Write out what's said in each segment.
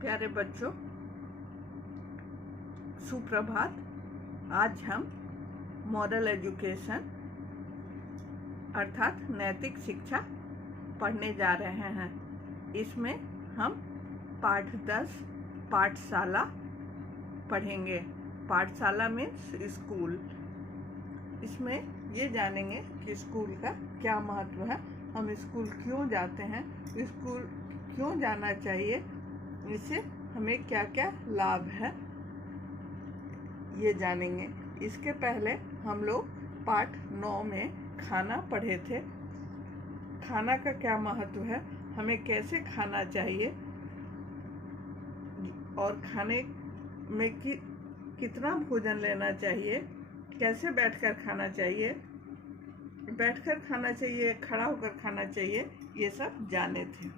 प्यारे बच्चों, सुप्रभात। आज हम मॉरल एजुकेशन अर्थात नैतिक शिक्षा पढ़ने जा रहे हैं। इसमें हम पाठ 10 पाठशाला पढ़ेंगे। पाठशाला में स्कूल। इसमें ये जानेंगे कि स्कूल का क्या महत्व है, हम स्कूल क्यों जाते हैं, स्कूल क्यों जाना चाहिए, इससे हमें क्या क्या लाभ है, ये जानेंगे। इसके पहले हम लोग पाठ 9 में खाना पढ़े थे। खाना का क्या महत्व है, हमें कैसे खाना चाहिए और खाने में कितना भोजन लेना चाहिए, कैसे बैठकर खाना चाहिए, बैठकर खाना चाहिए, खड़ा होकर खाना चाहिए, ये सब जाने थे।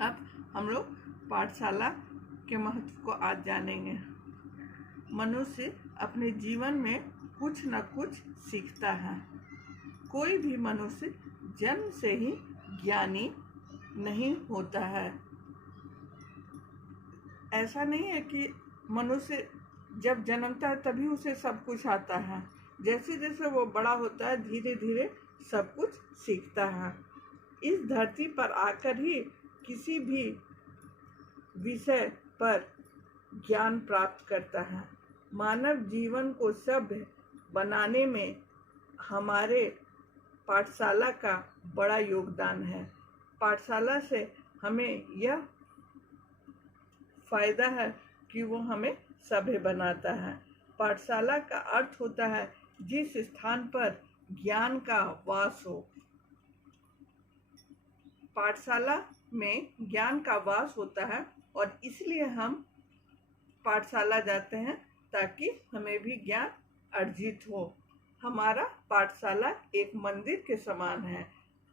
अब हम लोग पाठशाला के महत्व को आज जानेंगे। मनुष्य अपने जीवन में कुछ न कुछ सीखता है। कोई भी मनुष्य जन्म से ही ज्ञानी नहीं होता है। ऐसा नहीं है कि मनुष्य जब जन्मता है तभी उसे सब कुछ आता है। जैसे जैसे वो बड़ा होता है धीरे धीरे सब कुछ सीखता है। इस धरती पर आकर ही किसी भी विषय पर ज्ञान प्राप्त करता है। मानव जीवन को सभ्य बनाने में हमारे पाठशाला का बड़ा योगदान है। पाठशाला से हमें यह फायदा है कि वो हमें सभ्य बनाता है। पाठशाला का अर्थ होता है जिस स्थान पर ज्ञान का वास हो। पाठशाला में ज्ञान का वास होता है और इसलिए हम पाठशाला जाते हैं ताकि हमें भी ज्ञान अर्जित हो। हमारा पाठशाला एक मंदिर के समान है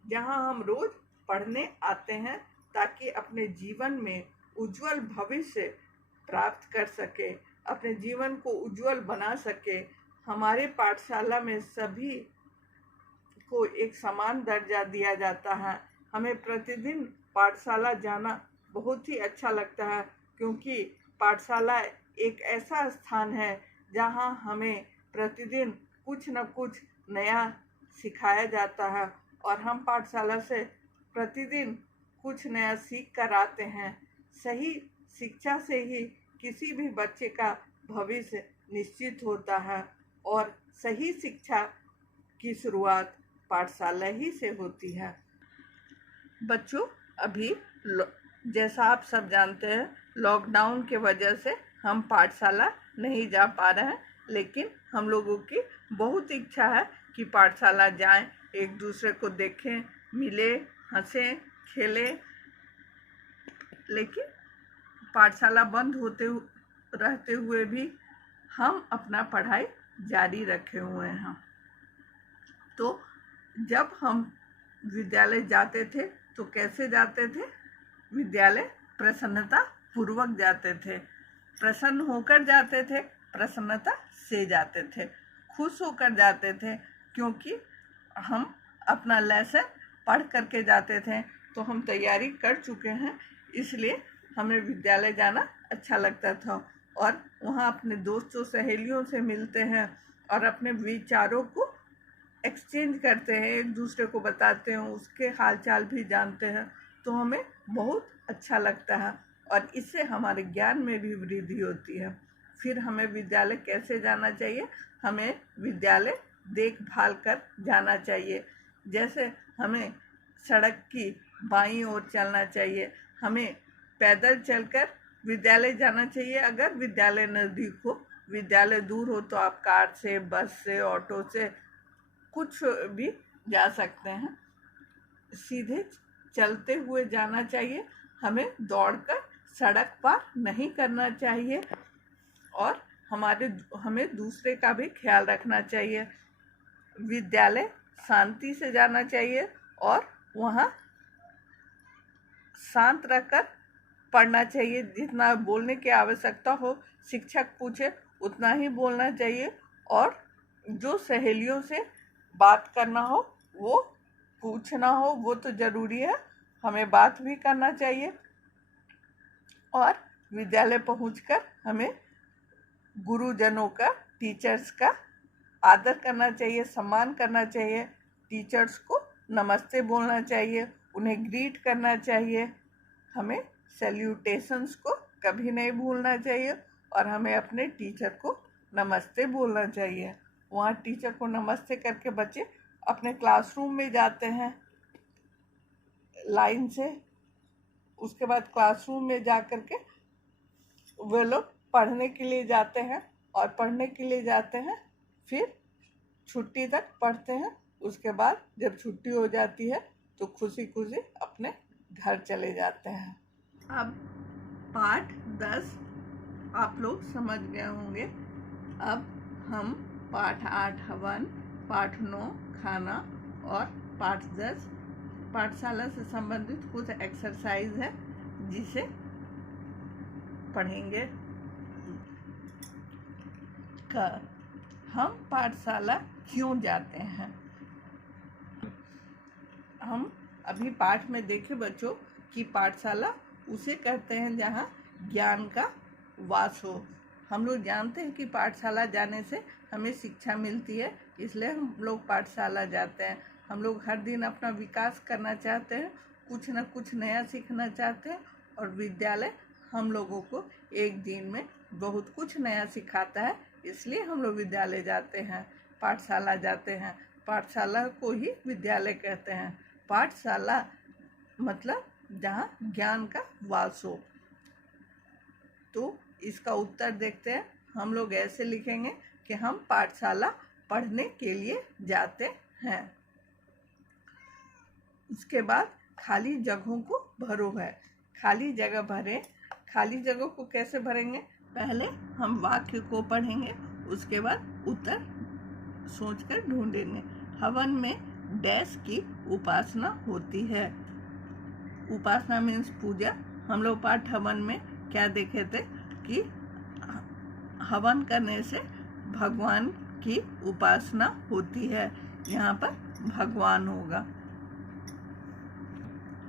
जहां हम रोज पढ़ने आते हैं ताकि अपने जीवन में उज्जवल भविष्य प्राप्त कर सके, अपने जीवन को उज्जवल बना सके। हमारे पाठशाला में सभी को एक समान दर्जा दिया जाता है। हमें प्रतिदिन पाठशाला जाना बहुत ही अच्छा लगता है क्योंकि पाठशाला एक ऐसा स्थान है जहां हमें प्रतिदिन कुछ न कुछ नया सिखाया जाता है और हम पाठशाला से प्रतिदिन कुछ नया सीख कर आते हैं। सही शिक्षा से ही किसी भी बच्चे का भविष्य निश्चित होता है और सही शिक्षा की शुरुआत पाठशाला ही से होती है। बच्चों, अभी जैसा आप सब जानते हैं लॉकडाउन के वजह से हम पाठशाला नहीं जा पा रहे हैं, लेकिन हम लोगों की बहुत इच्छा है कि पाठशाला जाएं, एक दूसरे को देखें, मिले, हंसें, खेलें। लेकिन पाठशाला बंद रहते हुए भी हम अपना पढ़ाई जारी रखे हुए हैं। तो जब हम विद्यालय जाते थे तो कैसे जाते थे? विद्यालय प्रसन्नता पूर्वक जाते थे, प्रसन्न होकर जाते थे, प्रसन्नता से जाते थे, खुश होकर जाते थे क्योंकि हम अपना लेसन पढ़ करके जाते थे। तो हम तैयारी कर चुके हैं, इसलिए हमें विद्यालय जाना अच्छा लगता था और वहाँ अपने दोस्तों सहेलियों से मिलते हैं और अपने विचारों को एक्सचेंज करते हैं, एक दूसरे को बताते हैं, उसके हालचाल भी जानते हैं। तो हमें बहुत अच्छा लगता है और इससे हमारे ज्ञान में भी वृद्धि होती है। फिर हमें विद्यालय कैसे जाना चाहिए? हमें विद्यालय देखभाल कर जाना चाहिए। जैसे हमें सड़क की बाईं ओर चलना चाहिए, हमें पैदल चलकर विद्यालय जाना चाहिए। अगर विद्यालय नज़दीक हो, विद्यालय दूर हो तो आप कार से, बस से, ऑटो से, कुछ भी जा सकते हैं। सीधे चलते हुए जाना चाहिए, हमें दौड़कर सड़क पार नहीं करना चाहिए और हमें दूसरे का भी ख्याल रखना चाहिए। विद्यालय शांति से जाना चाहिए और वहाँ शांत रहकर पढ़ना चाहिए। जितना बोलने की आवश्यकता हो, शिक्षक पूछे उतना ही बोलना चाहिए और जो सहेलियों से बात करना हो, वो पूछना हो, वो तो ज़रूरी है, हमें बात भी करना चाहिए। और विद्यालय पहुंचकर हमें गुरुजनों का, टीचर्स का आदर करना चाहिए, सम्मान करना चाहिए। टीचर्स को नमस्ते बोलना चाहिए, उन्हें ग्रीट करना चाहिए। हमें सैल्यूटेशंस को कभी नहीं भूलना चाहिए और हमें अपने टीचर को नमस्ते बोलना चाहिए। वहाँ टीचर को नमस्ते करके बच्चे अपने क्लासरूम में जाते हैं लाइन से। उसके बाद क्लासरूम में जा कर के वे लोग पढ़ने के लिए जाते हैं और पढ़ने के लिए जाते हैं, फिर छुट्टी तक पढ़ते हैं। उसके बाद जब छुट्टी हो जाती है तो खुशी खुशी अपने घर चले जाते हैं। अब पाठ 10 आप लोग समझ गए होंगे। अब हम पाठ 8 हवन, पाठ 9 खाना और पाठ 10 पाठशाला से संबंधित कुछ एक्सरसाइज है जिसे पढ़ेंगे। हम पाठशाला क्यों जाते हैं? हम अभी पाठ में देखे बच्चों कि पाठशाला उसे कहते हैं जहाँ ज्ञान का वास हो। हम लोग जानते हैं कि पाठशाला जाने से हमें शिक्षा मिलती है, इसलिए हम लोग पाठशाला जाते हैं। हम लोग हर दिन अपना विकास करना चाहते हैं, कुछ न कुछ नया सीखना चाहते हैं और विद्यालय हम लोगों को एक दिन में बहुत कुछ नया सिखाता है, इसलिए हम लोग विद्यालय जाते हैं, पाठशाला जाते हैं। पाठशाला को ही विद्यालय कहते हैं। पाठशाला मतलब जहाँ ज्ञान का वास हो। तो इसका उत्तर देखते हैं। हम लोग ऐसे लिखेंगे कि हम पाठशाला पढ़ने के लिए जाते हैं। उसके बाद खाली जगहों को भरो है। खाली जगह भरें। खाली जगह को कैसे भरेंगे? पहले हम वाक्य को पढ़ेंगे, उसके बाद उत्तर सोचकर ढूंढेंगे। हवन में डैश की उपासना होती है। उपासना मीन्स पूजा। हम लोग पाठ हवन में क्या देखे थे कि हवन करने से भगवान की उपासना होती है। यहाँ पर भगवान होगा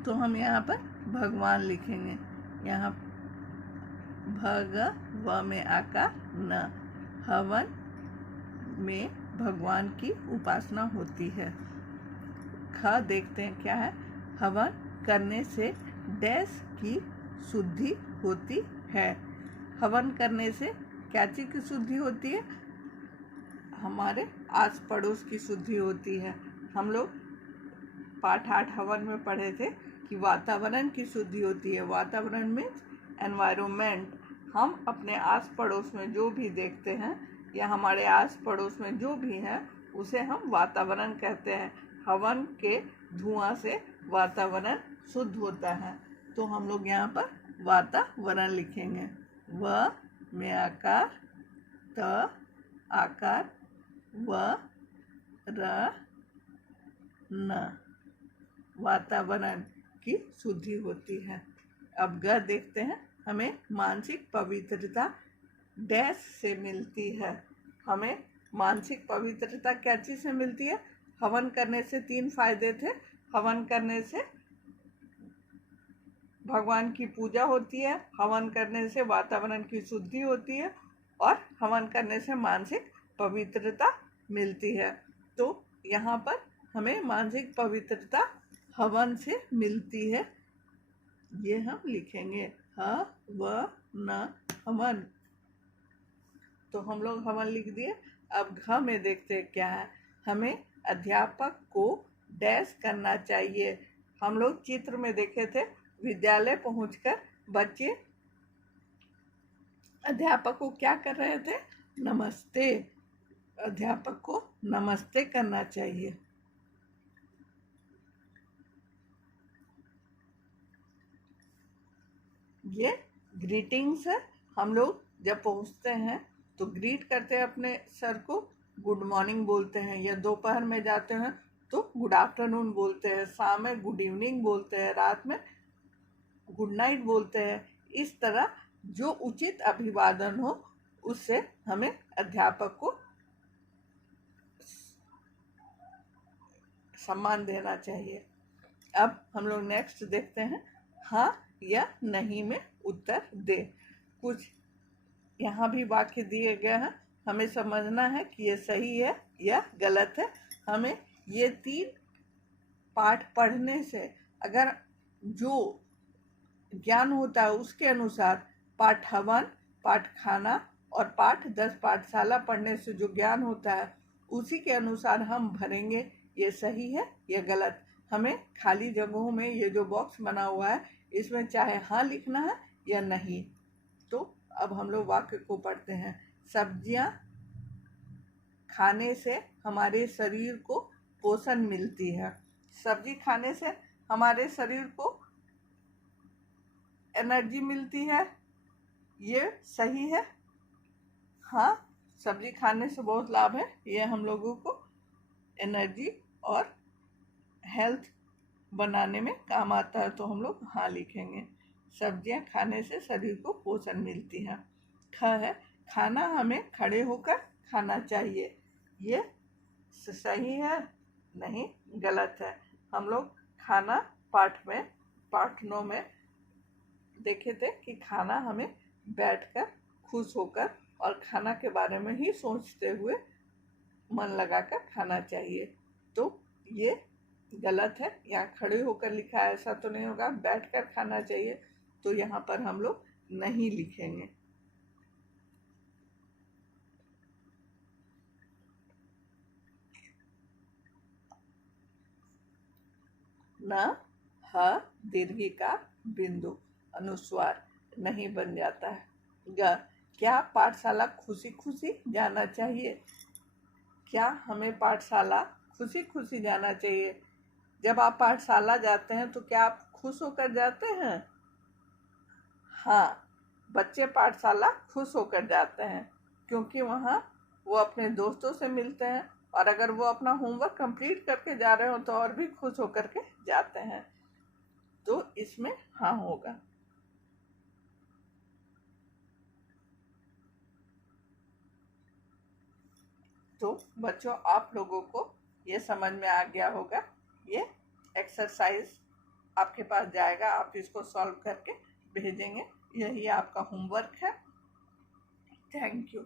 तो हम यहाँ पर भगवान लिखेंगे। यहाँ भगव में आकार न, हवन में भगवान की उपासना होती है। ख देखते हैं क्या है। हवन करने से डैश की शुद्धि होती है। हवन करने से क्या चीज की शुद्धि होती है? हमारे आस पड़ोस की शुद्धि होती है। हम लोग पाठ 8 हवन में पढ़े थे कि वातावरण की शुद्धि होती है। वातावरण में एनवायरनमेंट। हम अपने आस पड़ोस में जो भी देखते हैं या हमारे आस पड़ोस में जो भी है उसे हम वातावरण कहते हैं। हवन के धुआं से वातावरण शुद्ध होता है। तो हम लोग यहाँ पर वातावरण लिखेंगे। व में आकार, त आकार, व र न, वातावरण की शुद्धि होती है। अब ग देखते हैं। हमें मानसिक पवित्रता डैश से मिलती है। हमें मानसिक पवित्रता क्या चीज से मिलती है? हवन करने से 3 फायदे थे। हवन करने से भगवान की पूजा होती है, हवन करने से वातावरण की शुद्धि होती है और हवन करने से मानसिक पवित्रता मिलती है। तो यहाँ पर हमें मानसिक पवित्रता हवन से मिलती है। ये हम लिखेंगे ह व न हवन। तो हम लोग हवन लिख दिए। अब घ में देखते हैं क्या है। हमें अध्यापक को डैश करना चाहिए। हम लोग चित्र में देखे थे विद्यालय पहुंचकर बच्चे अध्यापक को क्या कर रहे थे? नमस्ते। अध्यापक को नमस्ते करना चाहिए। ये ग्रीटिंग्स है। हम लोग जब पहुंचते हैं तो ग्रीट करते हैं अपने सर को, गुड मॉर्निंग बोलते हैं, या दोपहर में जाते हैं तो गुड आफ्टरनून बोलते हैं, शाम में गुड इवनिंग बोलते हैं, रात में गुड नाइट बोलते हैं। इस तरह जो उचित अभिवादन हो उससे हमें अध्यापक को सम्मान देना चाहिए। अब हम लोग नेक्स्ट देखते हैं हाँ या नहीं में उत्तर दें। कुछ यहाँ भी वाक्य दिए गए हैं, हमें समझना है कि ये सही है या गलत है। हमें ये 3 पाठ पढ़ने से अगर जो ज्ञान होता है उसके अनुसार पाठ हवन, पाठ खाना और पाठ 10 पाठशाला पढ़ने से जो ज्ञान होता है उसी के अनुसार हम भरेंगे ये सही है या गलत। हमें खाली जगहों में ये जो बॉक्स बना हुआ है इसमें चाहे हाँ लिखना है या नहीं। तो अब हम लोग वाक्य को पढ़ते हैं। सब्जियां खाने से हमारे शरीर को पोषण मिलती है। सब्जी खाने से हमारे शरीर को एनर्जी मिलती है, ये सही है। हाँ, सब्जी खाने से बहुत लाभ है, ये हम लोगों को एनर्जी और हेल्थ बनाने में काम आता है, तो हम लोग हाँ लिखेंगे। सब्जियां खाने से शरीर को पोषण मिलती है। ख है, खाना हमें खड़े होकर खाना चाहिए। ये सही है, नहीं गलत है। हम लोग खाना पाठ 9 में देखे थे कि खाना हमें बैठकर खुश होकर और खाना के बारे में ही सोचते हुए मन लगाकर खाना चाहिए। तो ये गलत है, यहाँ खड़े होकर लिखा है, ऐसा तो नहीं होगा। बैठकर खाना चाहिए, तो यहाँ पर हम लोग नहीं लिखेंगे। न ह दीर्घिकार बिंदु अनुस्वार नहीं बन जाता है। ग, क्या पाठशाला खुशी खुशी जाना चाहिए? क्या हमें पाठशाला खुशी खुशी जाना चाहिए? जब आप पाठशाला जाते हैं तो क्या आप खुश होकर जाते हैं? हाँ, बच्चे पाठशाला खुश होकर जाते हैं, क्योंकि वहाँ वो अपने दोस्तों से मिलते हैं, और अगर वो अपना होमवर्क कंप्लीट करके जा रहे हो तो और भी खुश होकर के जाते हैं। तो इसमें हाँ होगा। तो बच्चों, आप लोगों को ये समझ में आ गया होगा। ये एक्सरसाइज आपके पास जाएगा, आप इसको सॉल्व करके भेजेंगे। यही आपका होमवर्क है। Thank you.